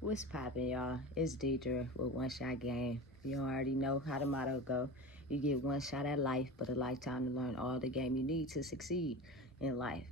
What's poppin', y'all? It's Deidre with One Shot Game. You already know how the motto go. You get one shot at life, but a lifetime to learn all the game you need to succeed in life.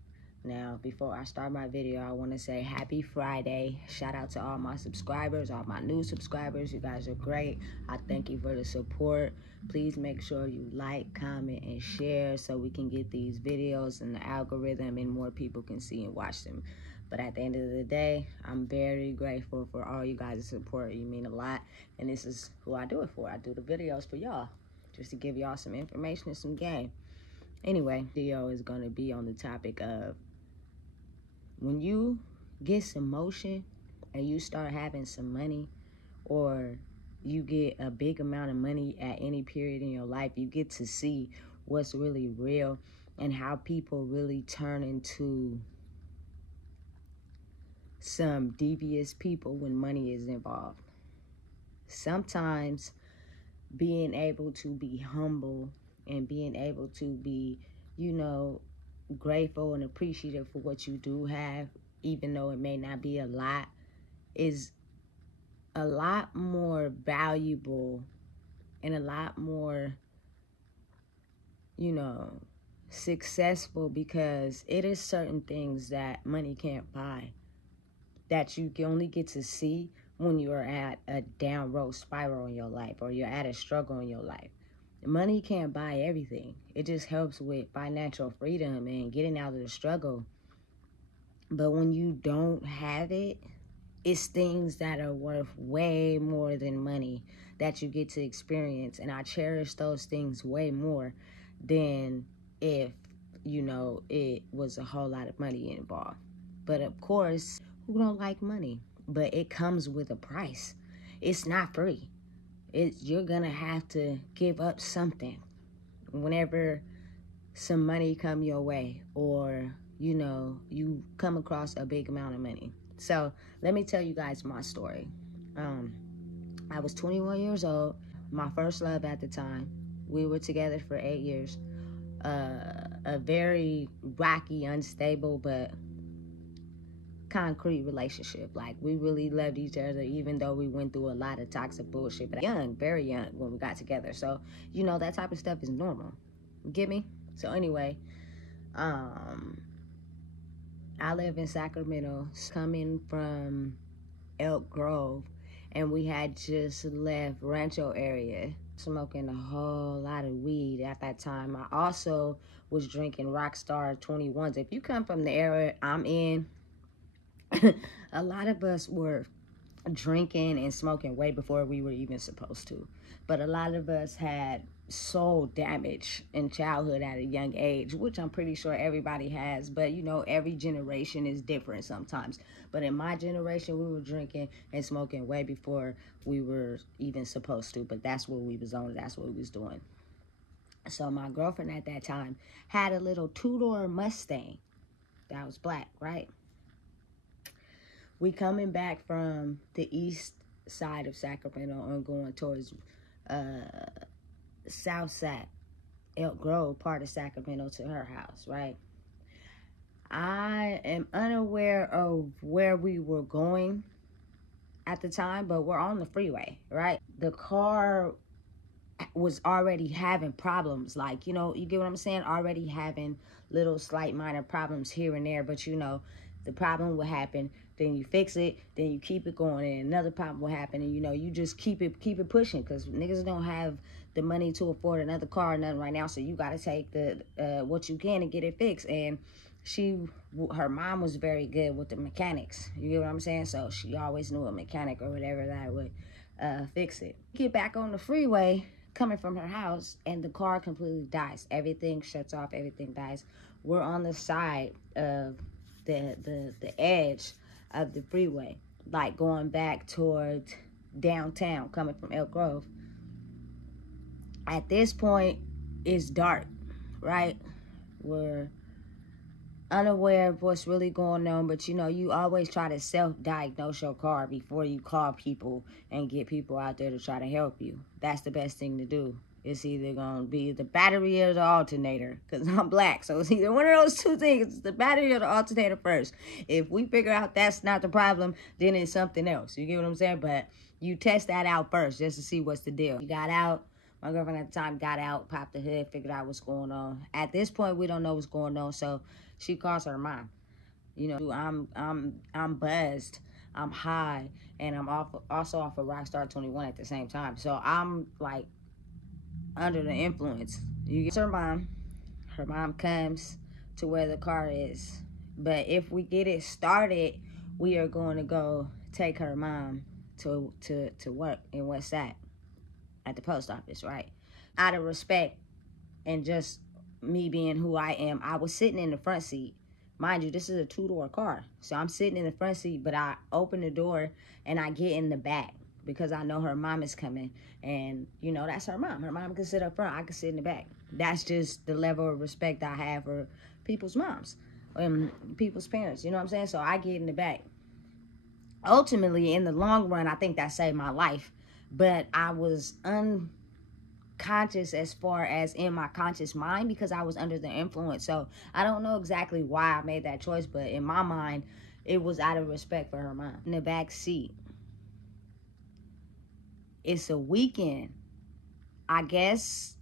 Now, before I start my video, I want to say happy Friday. Shout out to all my subscribers, all my new subscribers. You guys are great. I thank you for the support. Please make sure you like, comment, and share so we can get these videos in the algorithm and more people can see and watch them. But at the end of the day, I'm very grateful for all you guys' support. You mean a lot. And this is who I do it for. I do the videos for y'all, just to give y'all some information and some game. Anyway, video is going to be on the topic of when you get some motion and you start having some money, or you get a big amount of money at any period in your life, you get to see what's really real and how people really turn into some devious people when money is involved. Sometimes being able to be humble and being able to be, grateful and appreciative for what you do have, even though it may not be a lot, is a lot more valuable and a lot more, successful, because it is certain things that money can't buy that you can only get to see when you're at a down road spiral in your life, or you're at a struggle in your life. Money can't buy everything. It just helps with financial freedom and getting out of the struggle. But when you don't have it, it's things that are worth way more than money that you get to experience. And I cherish those things way more than if, it was a whole lot of money involved. But of course, who don't like money? But it comes with a price. It's not free. You're gonna have to give up something whenever some money come your way, or you come across a big amount of money. So let me tell you guys my story. I was 21 years old, my first love at the time. We were together for 8 years. A very rocky, unstable, but concrete relationship. Like, we really loved each other, even though we went through a lot of toxic bullshit. But young, very young when we got together. So, that type of stuff is normal. You get me? So anyway, I live in Sacramento, coming from Elk Grove, and we had just left Rancho area, smoking a whole lot of weed at that time. I also was drinking Rockstar 21s. If you come from the area I'm in, a lot of us were drinking and smoking way before we were even supposed to. But a lot of us had soul damage in childhood at a young age, which I'm pretty sure everybody has. But, every generation is different sometimes. But in my generation, we were drinking and smoking way before we were even supposed to. But that's what we was on. That's what we was doing. So my girlfriend at that time had a little two-door Mustang that was black, right? We coming back from the east side of Sacramento and going towards South Sac, Elk Grove, part of Sacramento, to her house, right? I am unaware of where we were going at the time, but we're on the freeway, right? The car was already having problems, like, you get what I'm saying? Already having little slight minor problems here and there, but the problem will happen, then you fix it, then you keep it going, and another problem will happen, and you just keep it pushing, because niggas don't have the money to afford another car or nothing right now, so you gotta take the what you can and get it fixed. And her mom was very good with the mechanics, you get what I'm saying? So she always knew a mechanic or whatever that would fix it. Get back on the freeway coming from her house, and the car completely dies. Everything shuts off, everything dies. We're on the side of the edge of the freeway, like going back towards downtown, coming from Elk Grove. At this point, it's dark, right? We're unaware of what's really going on, but you always try to self-diagnose your car before you call people and get people out there to try to help you. That's the best thing to do. It's either going to be the battery or the alternator, because I'm black. So it's either one of those two things. It's the battery or the alternator first. If we figure out that's not the problem, then it's something else. You get what I'm saying? But you test that out first just to see what's the deal. We got out. My girlfriend at the time got out, popped the hood, figured out what's going on. At this point, we don't know what's going on, so she calls her mom. You know, I'm buzzed, I'm high, and I'm also off of Rockstar 21 at the same time. So I'm like under the influence. You get her mom comes to where the car is. But if we get it started, we are going to go take her mom to work in West Side at the post office, right? Out of respect and just me being who I am, I was sitting in the front seat. Mind you, this is a 2-door car. So I'm sitting in the front seat, but I open the door and I get in the back because I know her mom is coming. And, you know, that's her mom. Her mom can sit up front. I can sit in the back. That's just the level of respect I have for people's moms and people's parents. You know what I'm saying? So I get in the back. Ultimately, in the long run, I think that saved my life. But I was unconscious as far as in my conscious mind because I was under the influence. So I don't know exactly why I made that choice, but in my mind, it was out of respect for her mom. In the back seat. It's a weekend. I guess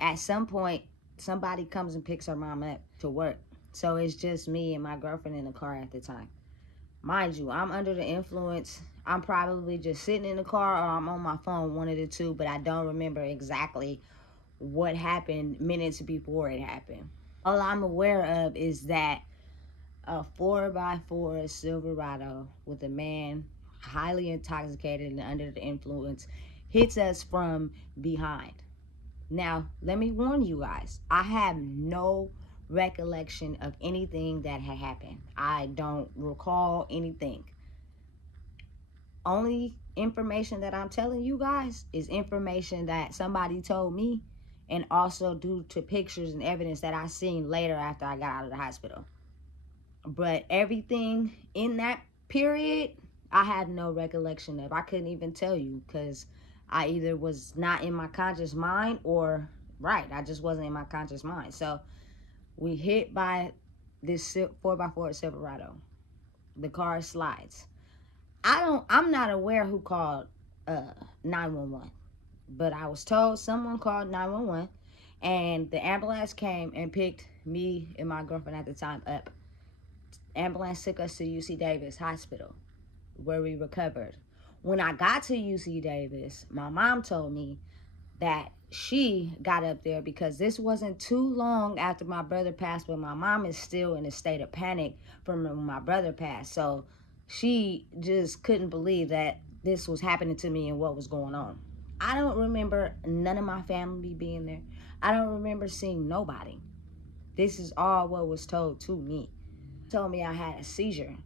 at some point, somebody comes and picks her mom up to work. So it's just me and my girlfriend in the car at the time. Mind you, I'm under the influence. I'm probably just sitting in the car or I'm on my phone, one of the two, but I don't remember exactly what happened minutes before it happened. All I'm aware of is that a 4x4 Silverado with a man highly intoxicated and under the influence hits us from behind. Now, let me warn you guys, I have no recollection of anything that had happened. I don't recall anything. Only information that I'm telling you guys is information that somebody told me and also due to pictures and evidence that I seen later after I got out of the hospital. But everything in that period, I had no recollection of. I couldn't even tell you because I either was not in my conscious mind or, right, I just wasn't in my conscious mind. So we hit by this 4x4 Silverado. The car slides. I'm not aware who called 911, but I was told someone called 911 and the ambulance came and picked me and my girlfriend at the time up. Ambulance took us to UC Davis Hospital where we recovered. When I got to UC Davis, my mom told me that she got up there because this wasn't too long after my brother passed, but my mom is still in a state of panic from when my brother passed. So she just couldn't believe that this was happening to me and what was going on. I don't remember none of my family being there. I don't remember seeing nobody. This is all what was told to me. Told me I had a seizure.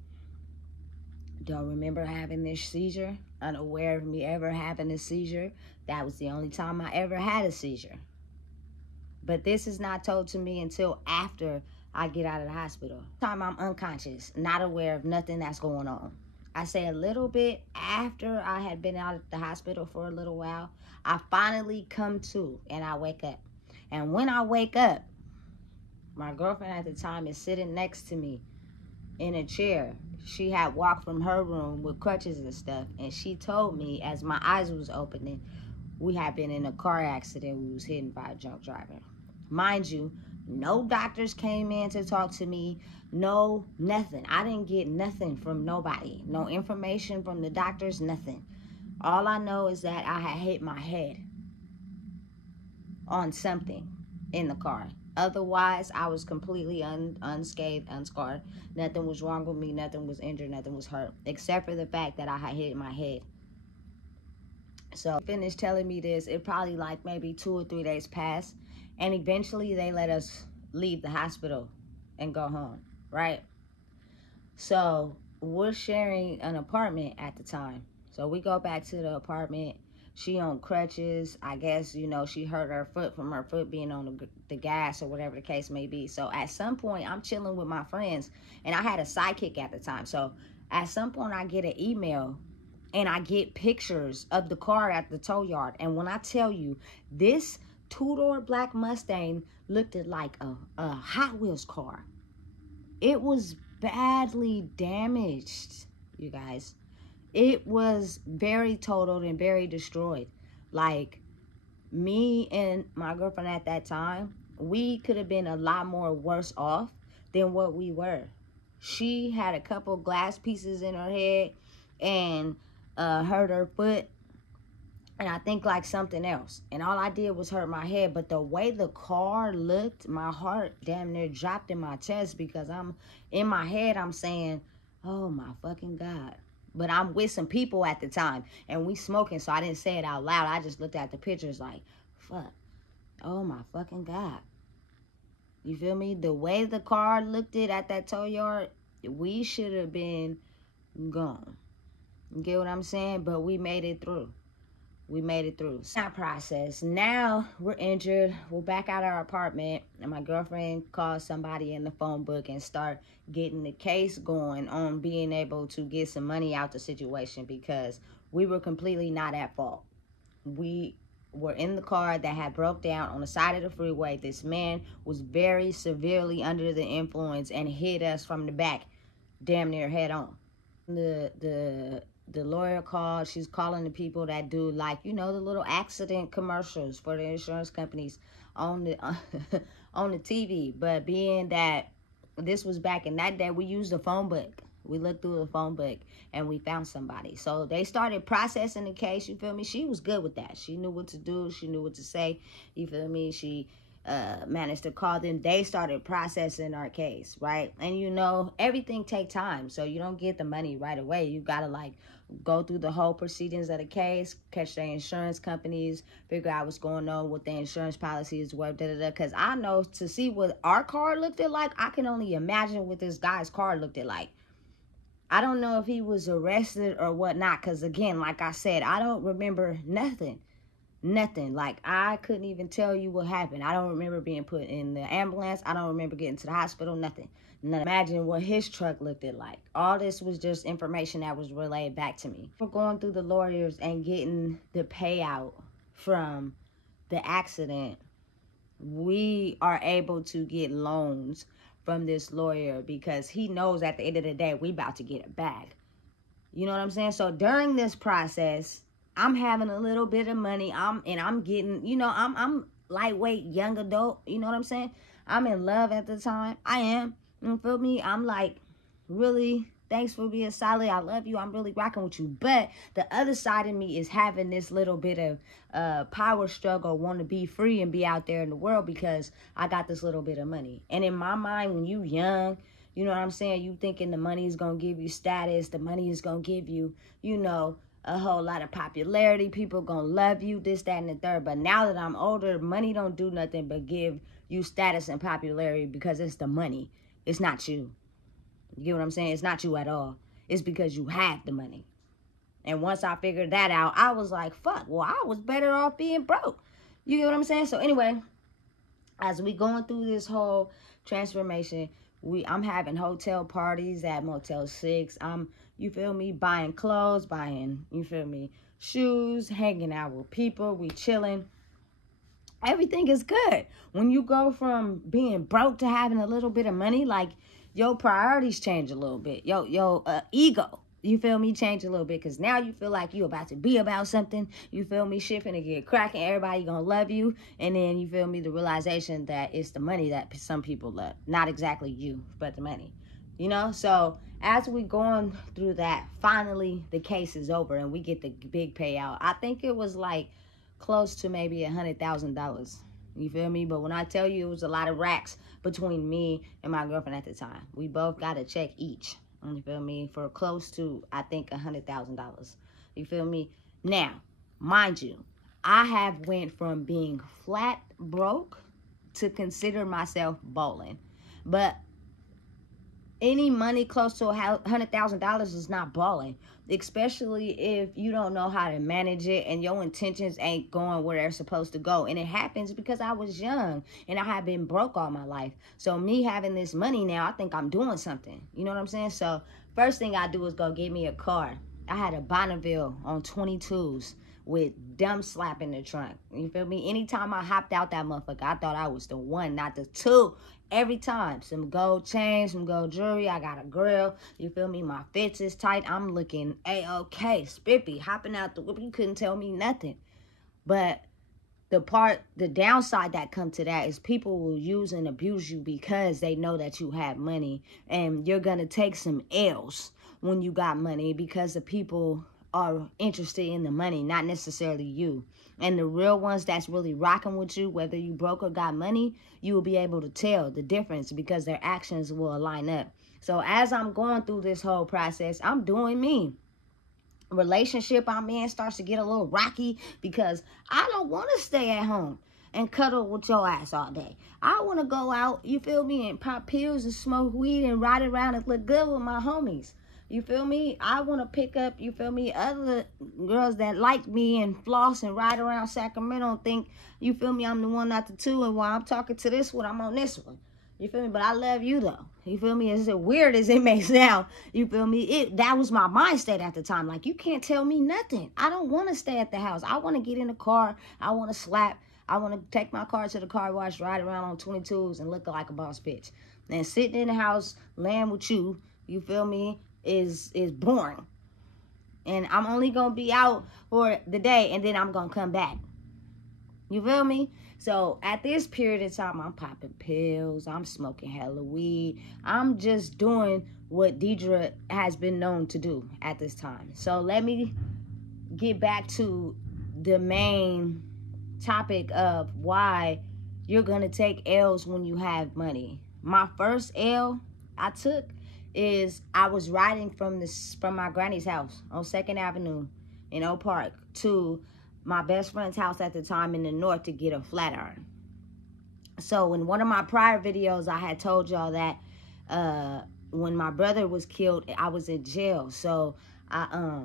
Don't remember having this seizure. Unaware of me ever having a seizure. That was the only time I ever had a seizure. But this is not told to me until after I get out of the hospital. Time I'm unconscious, not aware of nothing that's going on. I say a little bit after I had been out of the hospital for a little while, I finally come to and I wake up. And when I wake up, my girlfriend at the time is sitting next to me in a chair. She had walked from her room with crutches and stuff, and she told me as my eyes was opening, we had been in a car accident. We was hit by a drunk driver. Mind you, no doctors came in to talk to me. No, nothing. I didn't get nothing from nobody. No information from the doctors, nothing. All I know is that I had hit my head on something in the car. Otherwise, I was completely unscathed, unscarred. Nothing was wrong with me. Nothing was injured. Nothing was hurt. Except for the fact that I had hit my head. So, finished telling me this. It probably like maybe 2 or 3 days passed. And eventually, they let us leave the hospital and go home, right? So, we're sharing an apartment at the time. So, we go back to the apartment. She on crutches. I guess, you know, she hurt her foot from her foot being on the gas or whatever the case may be. So at some point, I'm chilling with my friends, and I had a sidekick at the time. So at some point, I get an email And I get pictures of the car at the tow yard. And when I tell you, this two-door black Mustang looked like a Hot Wheels car. It was badly damaged, you guys. It was very totaled and very destroyed. Like, me and my girlfriend at that time, we could have been a lot more worse off than what we were. She had a couple glass pieces in her head and hurt her foot, and I think like something else. And all I did was hurt my head. But the way the car looked, my heart damn near dropped in my chest, because I'm in my head, I'm saying, oh my fucking God. But I'm with some people at the time, and we smoking, so I didn't say it out loud. I just looked at the pictures like, fuck, oh my fucking God. You feel me? The way the car looked at that tow yard, we should have been gone. You get what I'm saying? But we made it through. We made it through. That process. Now we're injured. We're back at our apartment, and my girlfriend called somebody in the phone book and start getting the case going on being able to get some money out the situation, because we were completely not at fault. We were in the car that had broke down on the side of the freeway. This man was very severely under the influence and hit us from the back, damn near head on. The lawyer called. She's calling the people that do, like, you know, the little accident commercials for the insurance companies on the on the TV. But being that this was back in that day, we used the phone book. We looked through the phone book and we found somebody. So they started processing the case, you feel me? She was good with that. She knew what to do. She knew what to say, you feel me? She managed to call them. They started processing our case, right? And you know, everything take time, so you don't get the money right away. You gotta like go through the whole proceedings of the case, catch the insurance companies, figure out what's going on with the insurance policies, what because I know to see what our car looked like, I can only imagine what this guy's car looked like. I don't know if he was arrested or whatnot, because again, like I said, I don't remember nothing. Like, I couldn't even tell you what happened. I don't remember being put in the ambulance. I don't remember getting to the hospital, nothing. Imagine what his truck looked like. All this was just information that was relayed back to me. We're going through the lawyers and getting the payout from the accident. We are able to get loans from this lawyer because he knows at the end of the day, we about to get a bag. You know what I'm saying? So during this process, I'm having a little bit of money. I'm getting, you know, I'm lightweight, young adult. You know what I'm saying? I'm in love at the time. I am. You feel me? I'm like, really, thanks for being solid. I love you. I'm really rocking with you. But the other side of me is having this little bit of power struggle, want to be free and be out there in the world because I got this little bit of money. And in my mind, when you young, you know what I'm saying? You thinking the money is going to give you status. The money is going to give you, you know, a whole lot of popularity. People gonna love you, this, that, and the third. But now that I'm older, money don't do nothing but give you status and popularity, because it's the money. It's not you. You get what I'm saying? It's not you at all. It's because you have the money. And once I figured that out, I was like, fuck, well, I was better off being broke. You get what I'm saying? So anyway, as we going through this whole transformation, I'm having hotel parties at Motel 6. You feel me, buying clothes, buying, you feel me, shoes, hanging out with people, we chilling. Everything is good. When you go from being broke to having a little bit of money, like, your priorities change a little bit. Your ego, you feel me, change a little bit, because now you feel like you about to be about something. You feel me, shit finna get cracking, everybody gonna love you. And then you feel me, the realization that it's the money that some people love, not exactly you, but the money. You know, so as we going through that, finally the case is over and we get the big payout. I think it was like close to maybe $100,000. You feel me? But when I tell you, it was a lot of racks between me and my girlfriend at the time. We both got a check each. You feel me? For close to, I think, $100,000. You feel me? Now, mind you, I have went from being flat broke to consider myself balling. But any money close to $100,000 is not balling, especially if you don't know how to manage it and your intentions ain't going where they're supposed to go. And it happens because I was young and I have been broke all my life. So me having this money now, I think I'm doing something. You know what I'm saying? So first thing I do is go get me a car. I had a Bonneville on 22s with dumb slap in the trunk. You feel me? Anytime I hopped out that motherfucker, I thought I was the one, not the two. Every time. Some gold chains, some gold jewelry. I got a grill. You feel me? My fits is tight. I'm looking A-OK. Spiffy. Hopping out the whip. You couldn't tell me nothing. But the downside that come to that is people will use and abuse you because they know that you have money, and you're gonna take some L's when you got money because the people are interested in the money, not necessarily you. And the real ones that's really rocking with you, whether you broke or got money, you will be able to tell the difference because their actions will line up. So as I'm going through this whole process, I'm doing me. Relationship I'm in starts to get a little rocky because I don't want to stay at home and cuddle with your ass all day. I want to go out, you feel me, and pop pills and smoke weed and ride around and look good with my homies. You feel me? I want to pick up, you feel me, other girls that like me and floss and ride around Sacramento and think, you feel me, I'm the one, not the two. And while I'm talking to this one, I'm on this one. You feel me? But I love you, though. You feel me? As weird as it may sound, you feel me? That was my mind state at the time. Like, you can't tell me nothing. I don't want to stay at the house. I want to get in the car. I want to slap. I want to take my car to the car wash, ride around on 22s, and look like a boss bitch. And sitting in the house, laying with you, you feel me, is boring. And I'm only going to be out for the day, and then I'm going to come back. You feel me? So at this period of time, I'm popping pills. I'm smoking hella weed. I'm just doing what Deidre has been known to do at this time. So let me get back to the main topic of why you're going to take L's when you have money. My first L I took is I was riding from my granny's house on 2nd Avenue in Oak Park to my best friend's house at the time in the north to get a flat iron. So in one of my prior videos, I had told y'all that when my brother was killed, I was in jail. So I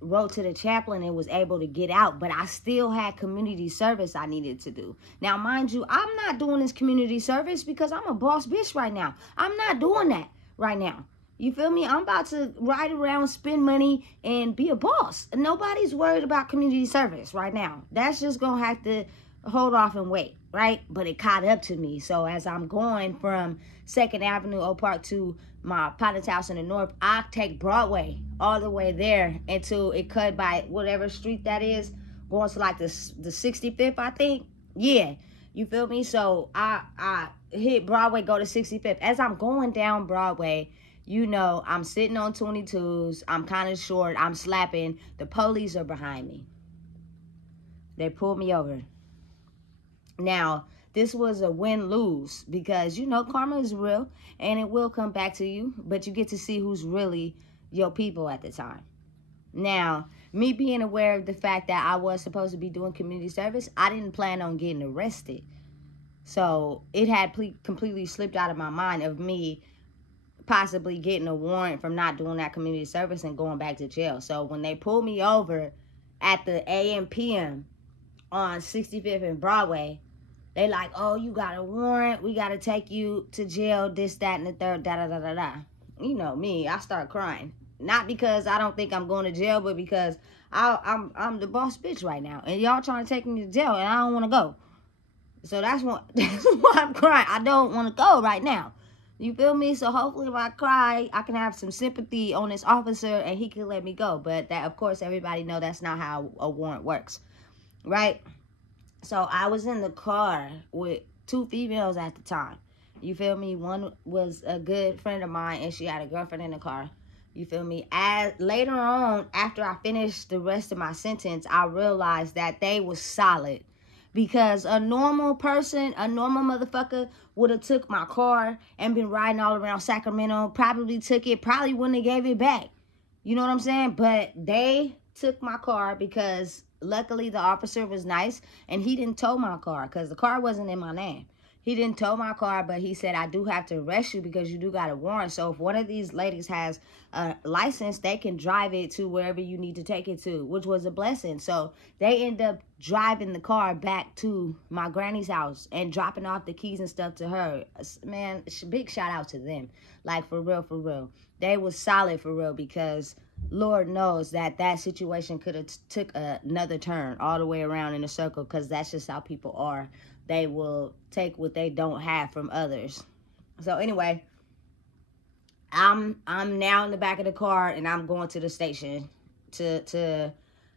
wrote to the chaplain and was able to get out, but I still had community service I needed to do. Now, mind you, I'm not doing this community service because I'm a boss bitch right now. I'm not doing that right now. You feel me? I'm about to ride around, spend money, and be a boss. Nobody's worried about community service right now. That's just going to have to hold off and wait, right? But it caught up to me. So as I'm going from 2nd Avenue, Oak Park, to my partner's house in the north, I take Broadway all the way there until it cut by whatever street that is, going to like the 65th, I think. Yeah. You feel me? So I hit Broadway, go to 65th. As I'm going down Broadway, you know, I'm sitting on 22s. I'm kind of short. I'm slapping. The police are behind me. They pulled me over. Now, this was a win-lose because, you know, karma is real and it will come back to you. But you get to see who's really your people at the time. Now, me being aware of the fact that I was supposed to be doing community service, I didn't plan on getting arrested. So it had completely slipped out of my mind of me possibly getting a warrant from not doing that community service and going back to jail. So when they pulled me over at the AM PM on 65th and Broadway, they like, oh, you got a warrant. We got to take you to jail, this, that, and the third, da-da-da-da-da. You know me, I start crying. Not because I don't think I'm going to jail, but because I'm the boss bitch right now. And y'all trying to take me to jail, and I don't want to go. So that's why I'm crying. I don't want to go right now. You feel me? So hopefully if I cry, I can have some sympathy on this officer and he can let me go. But that, of course, everybody know that's not how a warrant works, right? So I was in the car with 2 females at the time. You feel me? One was a good friend of mine and she had a girlfriend in the car. You feel me? As later on, after I finished the rest of my sentence, I realized that they was solid. Because a normal person, a normal motherfucker would have took my car and been riding all around Sacramento, probably took it, probably wouldn't have gave it back. You know what I'm saying? But they took my car because luckily the officer was nice and he didn't tow my car because the car wasn't in my name. He didn't tow my car, but he said, I do have to arrest you because you do got a warrant. So if one of these ladies has a license, they can drive it to wherever you need to take it to, which was a blessing. So they end up driving the car back to my granny's house and dropping off the keys and stuff to her. Man, big shout out to them. Like, for real, for real. They was solid for real because Lord knows that that situation could have took another turn all the way around in a circle, because that's just how people are. They will take what they don't have from others. So anyway, I'm now in the back of the car, and I'm going to the station to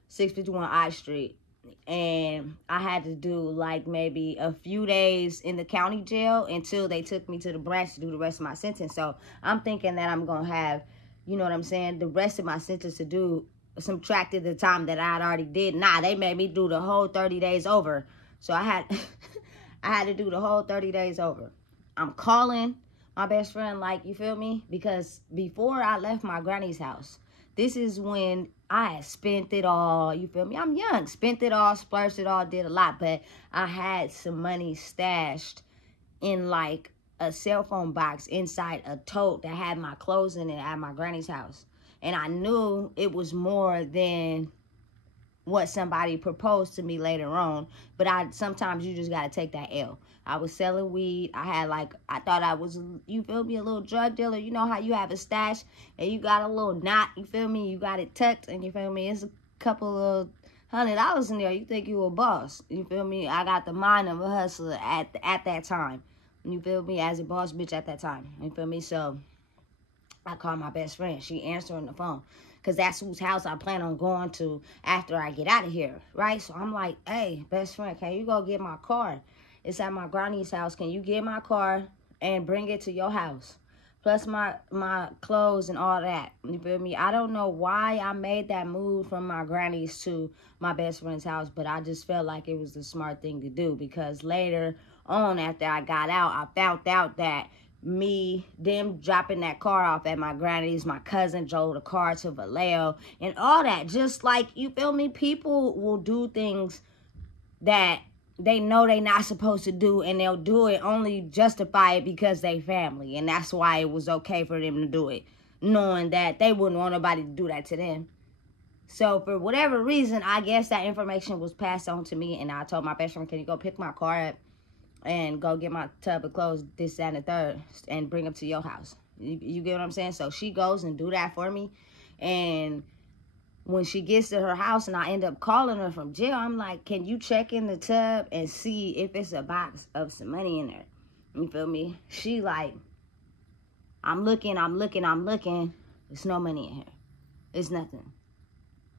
651 I Street. And I had to do like maybe a few days in the county jail until they took me to the branch to do the rest of my sentence. So I'm thinking that I'm going to have, you know what I'm saying, the rest of my sentence to do, subtracted the time that I had already did. Nah, they made me do the whole 30 days over. So I had I had to do the whole 30 days over. I'm calling my best friend, like, you feel me? Because before I left my granny's house, this is when I had spent it all, you feel me? I'm young, spent it all, splurged it all, did a lot, but I had some money stashed in like a cell phone box inside a tote that had my clothes in it at my granny's house. And I knew it was more than what somebody proposed to me later on, but sometimes you just gotta take that L. I was selling weed. I thought I was, you feel me, a little drug dealer. You know how you have a stash and you got a little knot, you feel me? You got it tucked, and you feel me? It's a couple of $100 in there. You think you a boss, you feel me? I got the mind of a hustler at that time. You feel me? As a boss bitch at that time. You feel me? So I called my best friend. She answering the phone, because that's whose house I plan on going to after I get out of here, right? So I'm like, hey, best friend, can you go get my car? It's at my granny's house. Can you get my car and bring it to your house? Plus my clothes and all that. You feel me? I don't know why I made that move from my granny's to my best friend's house, but I just felt like it was the smart thing to do, because later on, after I got out, I found out that them dropping that car off at my granny's, my cousin drove the car to Vallejo and all that. Just like, you feel me? People will do things that they know they not supposed to do, and they'll do it, only justify it because they family. And that's why it was okay for them to do it, knowing that they wouldn't want nobody to do that to them. So for whatever reason, I guess that information was passed on to me, and I told my best friend, can you go pick my car up and go get my tub of clothes, this, that, and the third, and bring them to your house? You get what I'm saying? So she goes and do that for me. And when she gets to her house and I end up calling her from jail, I'm like, can you check in the tub and see if it's a box of some money in there? You feel me? She like, I'm looking. There's no money in here. It's nothing.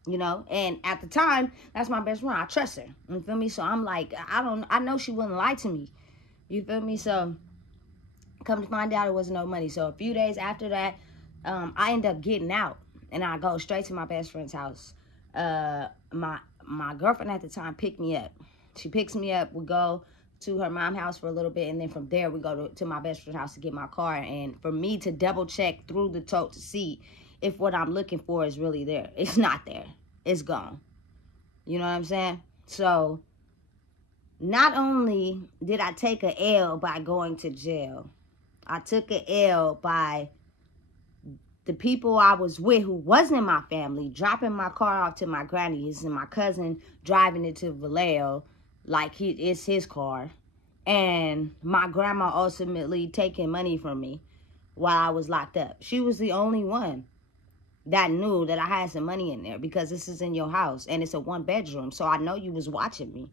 You know? And at the time, that's my best friend. I trust her. You feel me? So I'm like, I know she wouldn't lie to me. You feel me? So come to find out, there wasn't no money. So a few days after that, I end up getting out. And I go straight to my best friend's house. My girlfriend at the time picked me up. She picks me up. We go to her mom's house for a little bit. And then from there, we go to my best friend's house to get my car. And for me to double check through the tote to see if what I'm looking for is really there. It's not there. It's gone. You know what I'm saying? So not only did I take an L by going to jail, I took an L by the people I was with who wasn't my family dropping my car off to my granny's, and my cousin driving it to Vallejo like it's his car, and my grandma ultimately taking money from me while I was locked up. She was the only one that knew that I had some money in there, because this is in your house and it's a 1-bedroom. So I know you was watching me,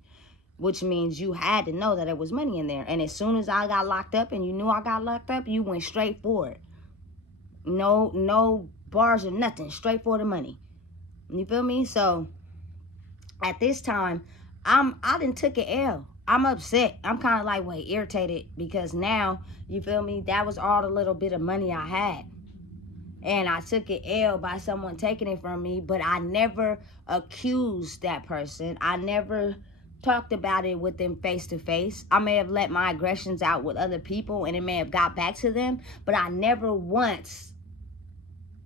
which means you had to know that there was money in there. And as soon as I got locked up and you knew I got locked up, you went straight for it. No bars or nothing. Straight for the money. You feel me? So at this time, I done took an L. I'm upset. I'm kind of like, irritated, because now, you feel me, that was all the little bit of money I had. And I took an L by someone taking it from me, but I never accused that person. I never talked about it with them face to face. I may have let my aggressions out with other people and it may have got back to them, but I never once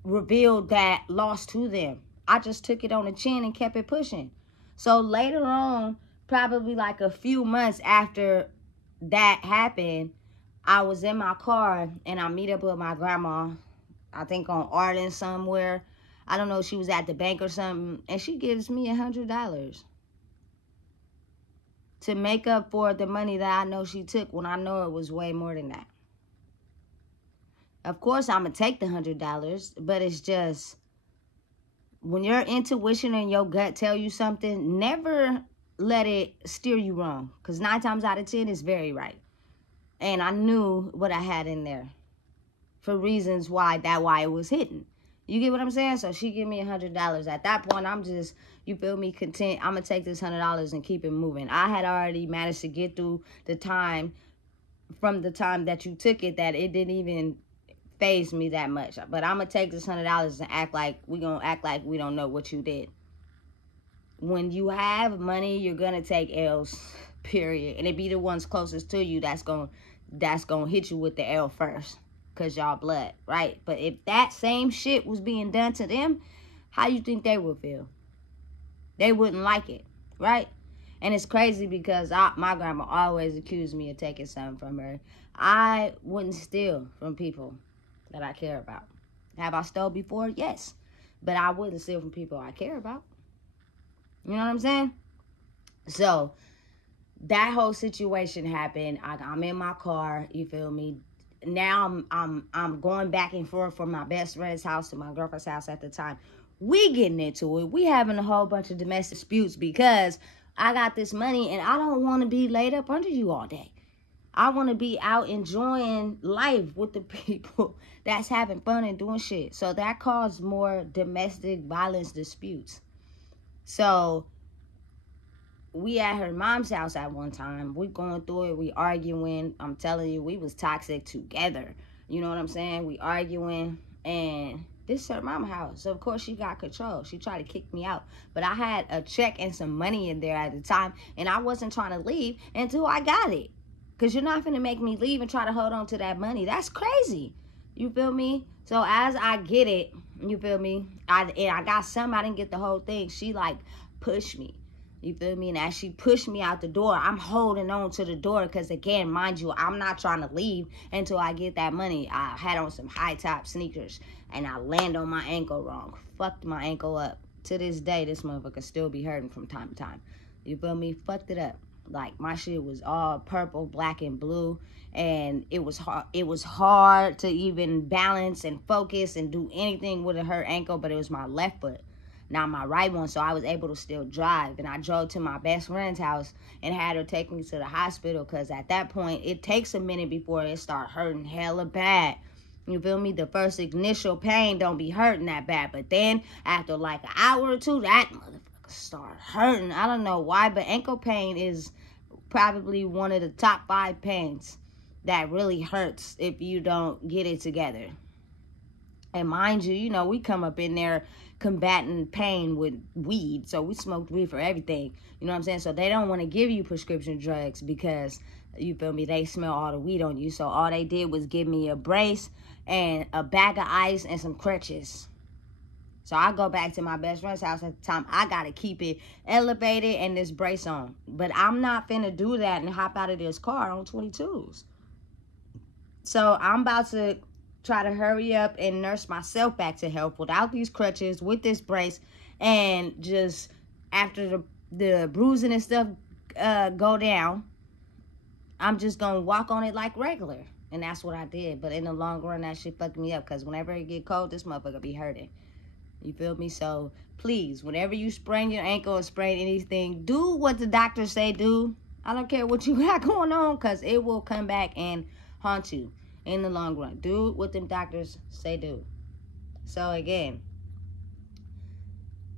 revealed that loss to them. I just took it on the chin and kept it pushing. So later on, probably like a few months after that happened, I was in my car and I meet up with my grandma, I think on Arden somewhere. I don't know, she was at the bank or something, and she gives me $100 to make up for the money that I know she took, when I know it was way more than that. Of course, I'm going to take the $100, but it's just, When your intuition and your gut tell you something, never let it steer you wrong. Because 9 times out of 10, it's very right. And I knew what I had in there for reasons why it was hidden. You get what I'm saying? So she give me $100. At that point, I'm just, you feel me, content. I'm going to take this $100 and keep it moving. I had already managed to get through the time, from the time that you took it, that it didn't even phase me that much. But I'm going to take this $100 and act like we don't know what you did. When you have money, you're going to take L's, period. And it be the ones closest to you that's going to hit you with the L first. Because y'all blood, right? But if that same shit was being done to them, how you think they would feel? They wouldn't like it, right? And it's crazy because my grandma always accused me of taking something from her. I wouldn't steal from people that I care about. Have I stole before? Yes. But I wouldn't steal from people I care about. You know what I'm saying? So, that whole situation happened. I'm in my car, you feel me? Now I'm going back and forth from my best friend's house to my girlfriend's house at the time. We getting into it. We having a whole bunch of domestic disputes because I got this money and I don't want to be laid up under you all day. I want to be out enjoying life with the people that's having fun and doing shit. So that caused more domestic violence disputes. So we at her mom's house at one time. We going through it. We arguing. I'm telling you, we was toxic together. You know what I'm saying? We arguing. And this is her mom's house. So, of course, she got control. She tried to kick me out. But I had a check and some money in there at the time. And I wasn't trying to leave until I got it. Because you're not going to make me leave and try to hold on to that money. That's crazy. You feel me? So, as I get it, you feel me? I got some. I didn't get the whole thing. She, like, pushed me. You feel me? And as she pushed me out the door, I'm holding on to the door because, again, mind you, I'm not trying to leave until I get that money. I had on some high-top sneakers, and I land on my ankle wrong. Fucked my ankle up. To this day, this motherfucker still be hurting from time to time. You feel me? Fucked it up. Like, my shit was all purple, black, and blue, and it was hard to even balance and focus and do anything with a hurt ankle, but it was my left foot, not my right one, so I was able to still drive. And I drove to my best friend's house and had her take me to the hospital because at that point, it takes a minute before it start hurting hella bad. You feel me? The first initial pain don't be hurting that bad, but then after like an hour or two, that motherfucker start hurting. I don't know why, but ankle pain is probably one of the top 5 pains that really hurts if you don't get it together. And mind you, you know, we come up in there combating pain with weed. So we smoked weed for everything. You know what I'm saying? So they don't want to give you prescription drugs because, you feel me, they smell all the weed on you. So all they did was give me a brace and a bag of ice and some crutches. So I go back to my best friend's house at the time. I got to keep it elevated and this brace on. But I'm not finna do that and hop out of this car on 22s. So I'm about to try to hurry up and nurse myself back to health without these crutches, with this brace, and just after the bruising and stuff go down, I'm just going to walk on it like regular. And that's what I did. But in the long run, that shit fucked me up because whenever it get cold, this motherfucker be hurting. You feel me? So, please, whenever you sprain your ankle or sprain anything, do what the doctors say do. I don't care what you got going on because it will come back and haunt you in the long run. Do what them doctors say do. So, again,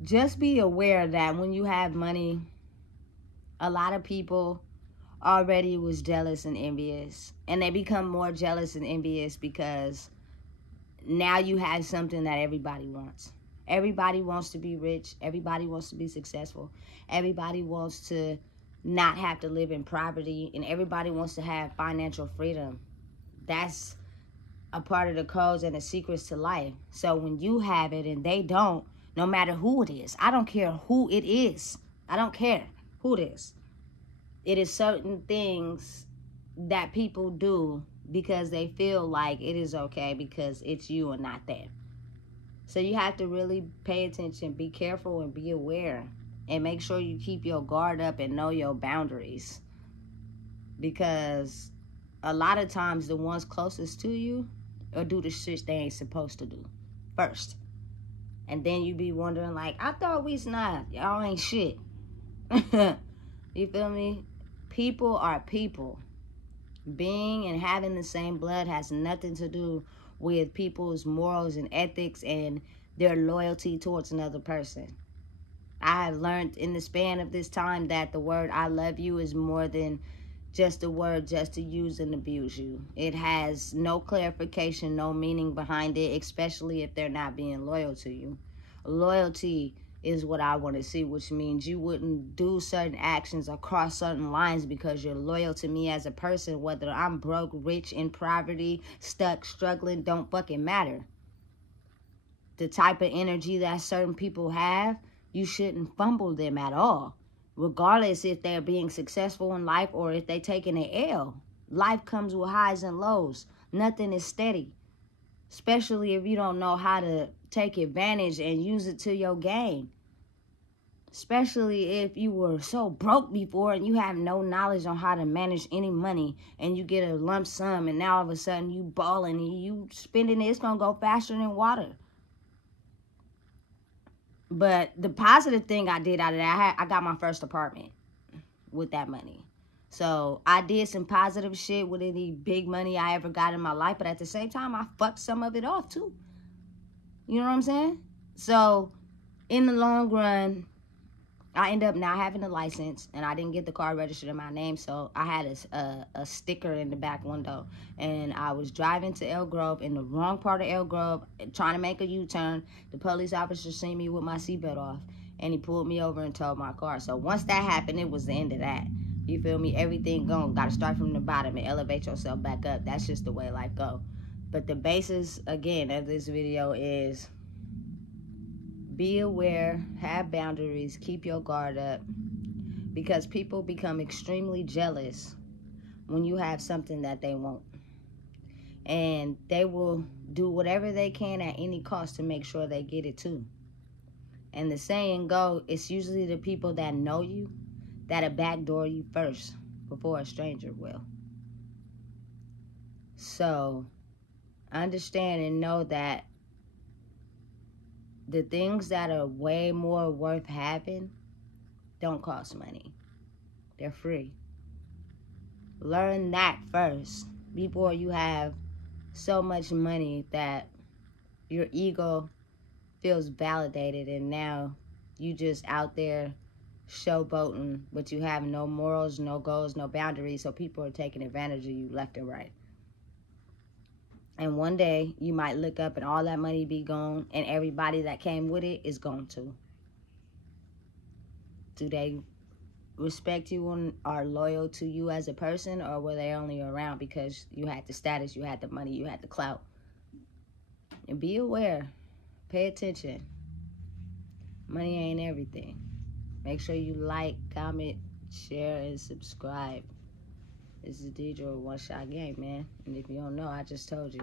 just be aware that when you have money, a lot of people already was jealous and envious. And they become more jealous and envious because now you have something that everybody wants. Everybody wants to be rich. Everybody wants to be successful. Everybody wants to not have to live in poverty. And everybody wants to have financial freedom. That's a part of the codes and the secrets to life. So when you have it and they don't, no matter who it is, I don't care who it is. I don't care who it is. It is certain things that people do because they feel like it is okay because it's you and not them. So you have to really pay attention, be careful, and be aware. And make sure you keep your guard up and know your boundaries. Because a lot of times the ones closest to you will do the shit they ain't supposed to do first. And then you be wondering, like, I thought we's not. Y'all ain't shit. You feel me? People are people. Being and having the same blood has nothing to do with people's morals and ethics and their loyalty towards another person. I have learned in the span of this time that the word I love you is more than just a word just to use and abuse you. It has no clarification, no meaning behind it, especially if they're not being loyal to you. Loyalty is what I want to see, which means you wouldn't do certain actions or cross certain lines because you're loyal to me as a person. Whether I'm broke, rich, in poverty, stuck, struggling, don't fucking matter. The type of energy that certain people have, you shouldn't fumble them at all, regardless if they're being successful in life or if they're taking an L. Life comes with highs and lows. Nothing is steady, especially if you don't know how to take advantage and use it to your gain. Especially if you were so broke before and you have no knowledge on how to manage any money and you get a lump sum and now all of a sudden you balling and you spending it, it's going to go faster than water. But the positive thing I did out of that, I got my first apartment with that money. So I did some positive shit with any big money I ever got in my life. But at the same time, I fucked some of it off too. You know what I'm saying? So in the long run, I ended up not having a license, and I didn't get the car registered in my name, so I had a sticker in the back window, and I was driving to Elk Grove in the wrong part of Elk Grove, trying to make a U-turn. The police officer seen me with my seatbelt off, and he pulled me over and towed my car. So once that happened, it was the end of that. You feel me? Everything gone. Got to start from the bottom and elevate yourself back up. That's just the way life go. But the basis, again, of this video is be aware, have boundaries, keep your guard up, because people become extremely jealous when you have something that they want. And they will do whatever they can at any cost to make sure they get it too. And the saying go, it's usually the people that know you that'll backdoor you first before a stranger will. So understand and know that the things that are way more worth having don't cost money. They're free. Learn that first before you have so much money that your ego feels validated and now you just out there showboating, but you have no morals, no goals, no boundaries, so people are taking advantage of you left and right. And one day, you might look up and all that money be gone, and everybody that came with it is gone too. Do they respect you and are loyal to you as a person, or were they only around because you had the status, you had the money, you had the clout? And be aware. Pay attention. Money ain't everything. Make sure you like, comment, share, and subscribe. This is Deidre, One Shot Game, man. And if you don't know, I just told you.